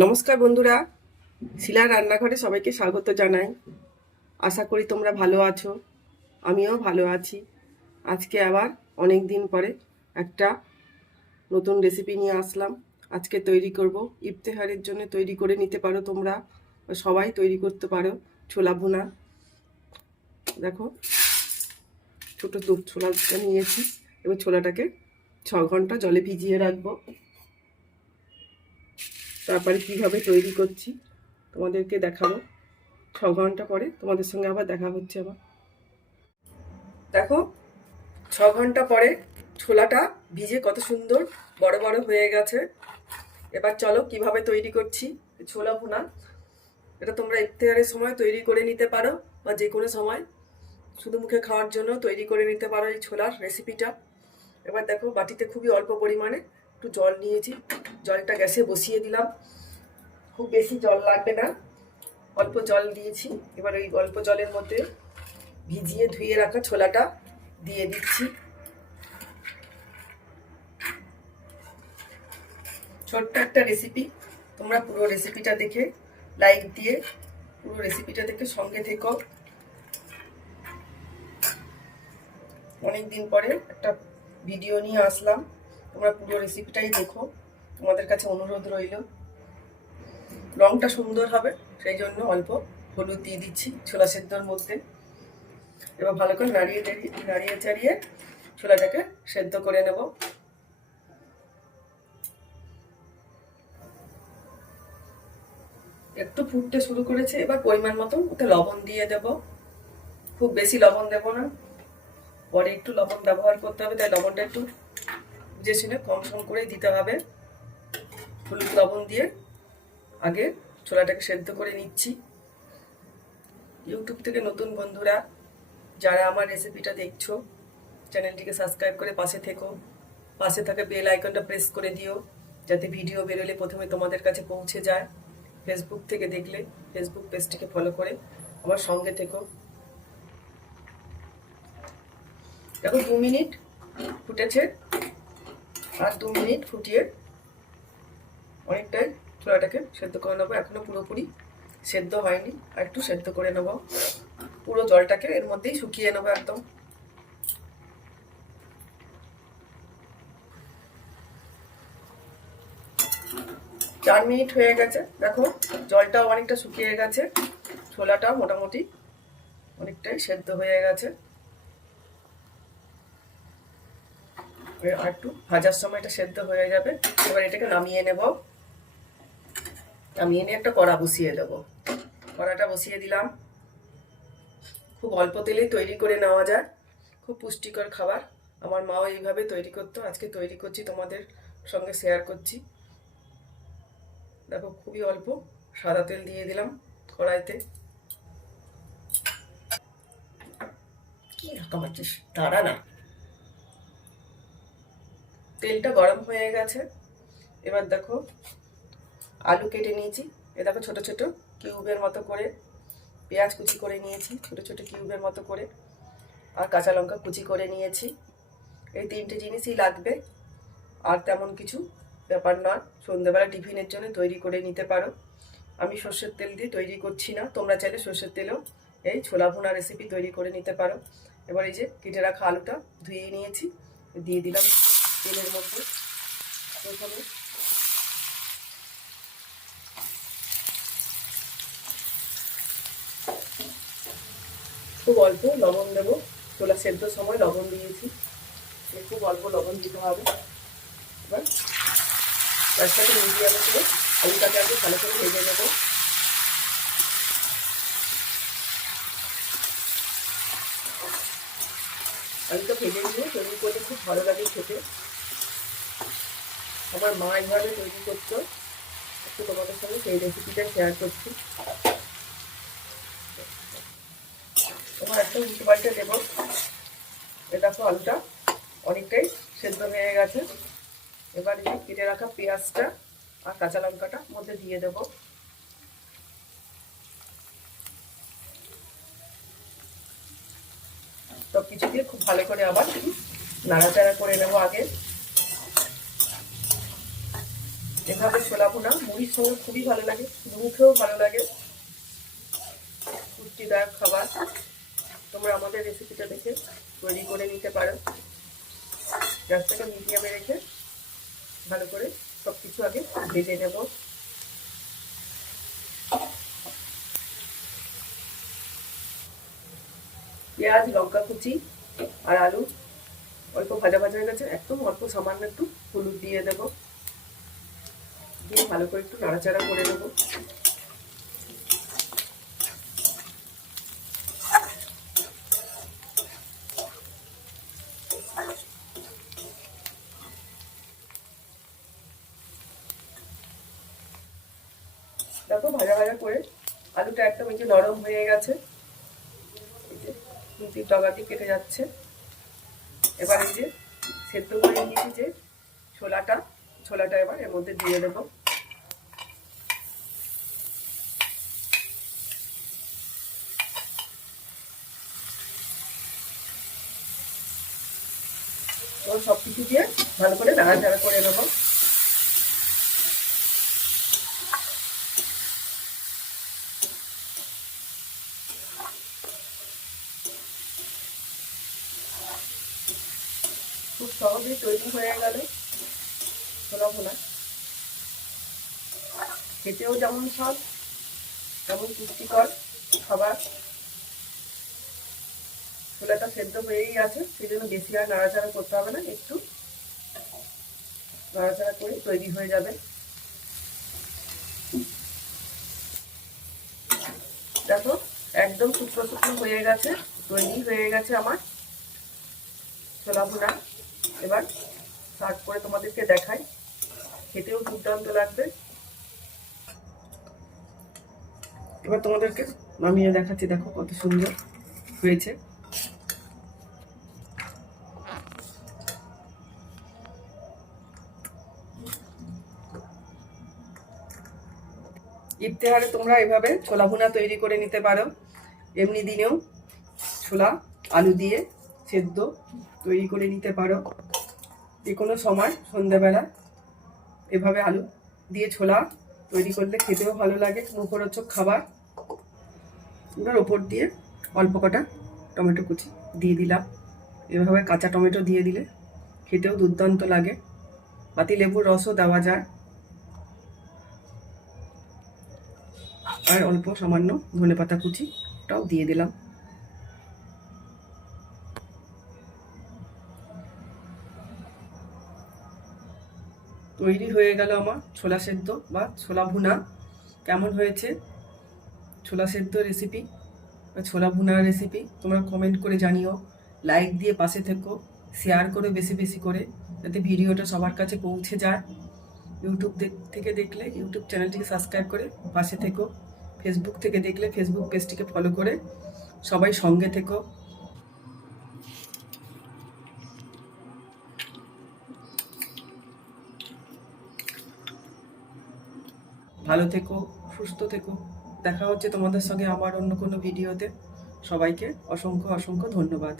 নমস্কার বন্ধুরা, শিলার রান্নাঘরে সবাইকে স্বাগত জানাই। আশা করি তোমরা ভালো আছো, আমিও ভালো আছি। আজকে আবার অনেক দিন পরে একটা নতুন রেসিপি নিয়ে আসলাম। আজকে তৈরি করব, ইফতেহারের জন্য তৈরি করে নিতে পারো তোমরা, সবাই তৈরি করতে পারো। ছোলা ভুনা, দেখো ছোটো ছোলাটা নিয়েছি এবং ছোলাটাকে 6 ঘন্টা জলে ভিজিয়ে রাখবো। তারপরে কীভাবে তৈরি করছি তোমাদেরকে দেখাবো। 6 ঘন্টা পরে তোমাদের সঙ্গে আবার দেখা হচ্ছে। আবার দেখো 6 ঘন্টা পরে ছোলাটা ভিজে কত সুন্দর বড় বড় হয়ে গেছে। এবার চলো কিভাবে তৈরি করছি ছোলা ভুনা। এটা তোমরা ইফতারের সময় তৈরি করে নিতে পারো বা যে কোনো সময় শুধু মুখে খাওয়ার জন্য তৈরি করে নিতে পারো এই ছোলার রেসিপিটা। এবার দেখো বাটিতে খুবই অল্প পরিমাণে একটু জল নিয়েছি, জলটা গ্যাসে বসিয়ে দিলাম। খুব বেশি জল লাগবে না, অল্প জল দিয়েছি। এবার ওই অল্প জলের মধ্যে ভিজিয়ে ধুয়ে রাখা ছোলাটা দিয়ে দিচ্ছি। ছোট্ট একটা রেসিপি, তোমরা পুরো রেসিপিটা দেখে লাইক দিয়ে পুরো রেসিপিটা দেখে সঙ্গে থেকো। অনেক দিন পরে একটা ভিডিও নিয়ে আসলাম, তোমরা পুরো রেসিপিটাই দেখো, তোমাদের কাছে অনুরোধ রইল। রংটা সুন্দর হবে সেই জন্য অল্প হলুদ দিয়ে দিচ্ছি ছোলা সেদ্ধর মধ্যে। এবার ভালো করে নাড়িয়ে চাড়িয়ে ছোলাটাকে সেদ্ধ করে নেব। একটু ফুটতে শুরু করেছে, এবার পরিমাণ মতো ওতে লবণ দিয়ে দেব। খুব বেশি লবণ দেব না, পরে একটু লবণ ব্যবহার করতে হবে, তাই লবণটা একটু বুঝে শুনে কম কম করে দিতে হবে। হলুদ লবণ দিয়ে আগে ছোলাটাকে সেদ্ধ করে নিচ্ছি। ইউটিউব থেকে নতুন বন্ধুরা যারা আমার রেসিপিটা দেখছো, চ্যানেলটিকে সাবস্ক্রাইব করে পাশে থেকো। পাশে থাকা বেল আইকনটা প্রেস করে দিও, যাতে ভিডিও বেরোলে প্রথমে তোমাদের কাছে পৌঁছে যায়। ফেসবুক থেকে দেখলে ফেসবুক পেজটিকে ফলো করে আমার সঙ্গে থেকো। দেখো 2 মিনিট ফুটেছে, আর 2 মিনিট ফুটিয়ে অনেকটাই ছোলাটাকে সেদ্ধ করে নেবো। এখনো পুরোপুরি সেদ্ধ হয়নি, আর একটু সেদ্ধ করে নেব। পুরো জলটাকে এর মধ্যেই শুকিয়ে নেবো একদম। চার মিনিট হয়ে গেছে, দেখো জলটাও অনেকটা শুকিয়ে গেছে, ছোলাটাও মোটামুটি অনেকটাই সেদ্ধ হয়ে গেছে। আর একটু ভাজার সময় এটা সেদ্ধ হয়ে যাবে। এবার এটাকে নামিয়ে নেব। নামিয়ে নিয়ে একটা কড়া বসিয়ে দেবো। কড়াটা বসিয়ে দিলাম। খুব অল্প তেলেই তৈরি করে নেওয়া যায়, খুব পুষ্টিকর খাবার। আমার মাও এইভাবে তৈরি করতো, আজকে তৈরি করছি তোমাদের সঙ্গে শেয়ার করছি। দেখো খুবই অল্প সাদা তেল দিয়ে দিলাম কড়াইতে। কি রকম আছিস, দাঁড়া না। তেলটা গরম হয়ে গেছে। এবার দেখো আলু কেটে নিয়েছি, এ দেখো ছোট ছোট কিউবের মতো করে। পেঁয়াজ কুচি করে নিয়েছি ছোট ছোট কিউবের মতো করে, আর কাঁচা লঙ্কা কুচি করে নিয়েছি। এই 3টে জিনিসই লাগবে, আর তেমন কিছু ব্যাপার নয়। সন্ধ্যেবেলা টিফিনের জন্য তৈরি করে নিতে পারো। আমি সর্ষের তেল দিয়ে তৈরি করছি না, তোমরা চাইলে সর্ষের তেলেও এই ছোলা ভুনা রেসিপি তৈরি করে নিতে পারো। এবার এই যে কেটে রাখা আলুটা ধুয়ে নিয়েছি, দিয়ে দিলাম তেলের মধ্যে। প্রথমে খুব অল্প লবণ দেবো, ছোলা সেদ্ধর সময় লবণ দিয়েছি, খুব অল্প লবণ দিতে হবে। এবার গ্যাসটাকে মিডিয়ামে করে আলুটাকে আগে ভালো করে ভেজে নেবো। আলুটা ভেজে নিয়ে তৈরি করলে খুব ভালো লাগে খেতে। আমার মা এইভাবে তৈরি করতো, একটু তোমাদের সঙ্গে সেই রেসিপিটা শেয়ার করছি। তোমার একটা উল্টো পাল্টে দেবো। এ দেখো আলুটা অনেকটাই সেদ্ধ হয়ে গেছে। এবার এই কেটে রাখা পেঁয়াজটা আর কাঁচা লঙ্কাটা মধ্যে দিয়ে দেবো। সব কিছু দিয়ে খুব ভালো করে আবার নাড়াচাড়া করে নেবো আগে। এভাবে ছোলা ভুনা মুড়ির সঙ্গে খুবই ভালো লাগে, মুখেও ভালো লাগে, পুষ্টিদায়ক খাবার। তোমরা আমাদের রেসিপিটা দেখে তৈরি করে নিতে পারো। গ্যাসটাকে মিডিয়ামে রেখে ভালো করে সব কিছু আগে ভেজে নেব। পেঁয়াজ, লঙ্কা কুচি আর আলু অল্প ভাজা ভাজা হয়ে গেছে, একদম অল্প সামান্য একটু হলুদ দিয়ে দেব, দিয়ে ভালো করে একটু নাড়াচাড়া করে দেবো। দেখো ভাজা ভাজা করে আলুটা একদম এই যে নরম হয়ে গেছে, এই যে খুন্তির ডগাটি কেটে যাচ্ছে। এবার এই যে সেদ্ধ করে নিয়েছি যে ছোলাটা এবার এর মধ্যে দিয়ে দেবো। তো সব কিছু দিয়ে ভালো করে নাড়াচাড়া করে নেবো। খুব সহজেই তৈরি হয়ে গেল ছোলা ভুনা। খেতেও যেমন স্বাদ তেমন পুষ্টিকর খাবার। ছোলাটা সেদ্ধ হয়েই আছে, সেই জন্য বেশি আর নাড়াচাড়া করতে হবে না, একটু নাড়াচাড়া করে তৈরি হয়ে যাবে। দেখো একদম শুকনো শুকনো হয়ে গেছে, তৈরি হয়ে গেছে আমার ছোলা ভুনা। এবার সার্ভ করে তোমাদেরকে দেখাই, খেতেও দুর্দান্ত লাগবে। এবার তোমাদেরকে নামিয়ে দেখাচ্ছি, দেখো কত সুন্দর হয়েছে। ইফতেহারে তোমরা এভাবে ছোলা ভুনা তৈরি করে নিতে পারো। এমনি দিনেও ছোলা আলু দিয়ে সেদ্ধ তৈরি করে নিতে পারো। যে কোনো সময় সন্ধ্যাবেলা এভাবে আলু দিয়ে ছোলা তৈরি করলে খেতেও ভালো লাগে, মুখরোচক খাবার। এবার ওপর দিয়ে অল্প কটা টমেটো কুচি দিয়ে দিলাম। এভাবে কাঁচা টমেটো দিয়ে দিলে খেতেও দুর্দান্ত লাগে। পাতি লেবুর রসও দেওয়া যায়, আর অল্প সামান্য ধনেপাতা কুচিটাও দিয়ে দিলাম। তৈরি হয়ে গেল আমার ছোলা সেদ্ধ বা ছোলা ভুনা। কেমন হয়েছে ছোলা সেদ্ধ রেসিপি বা ছোলা ভুনার রেসিপি তোমরা কমেন্ট করে জানিও। লাইক দিয়ে পাশে থেকো, শেয়ার করো বেশি বেশি করে, যাতে ভিডিওটা সবার কাছে পৌঁছে যায়। ইউটিউব থেকে দেখলে ইউটিউব চ্যানেলটিকে সাবস্ক্রাইব করে পাশে থেকো। ফেসবুক থেকে দেখলে ফেসবুক পেজটিকে ফলো করে সবাই সঙ্গে থেকো। ভালো থেকো, সুস্থ থেকো। দেখা হচ্ছে তোমাদের সঙ্গে আবার অন্য কোনো ভিডিওতে। সবাইকে অসংখ্য অসংখ্য ধন্যবাদ।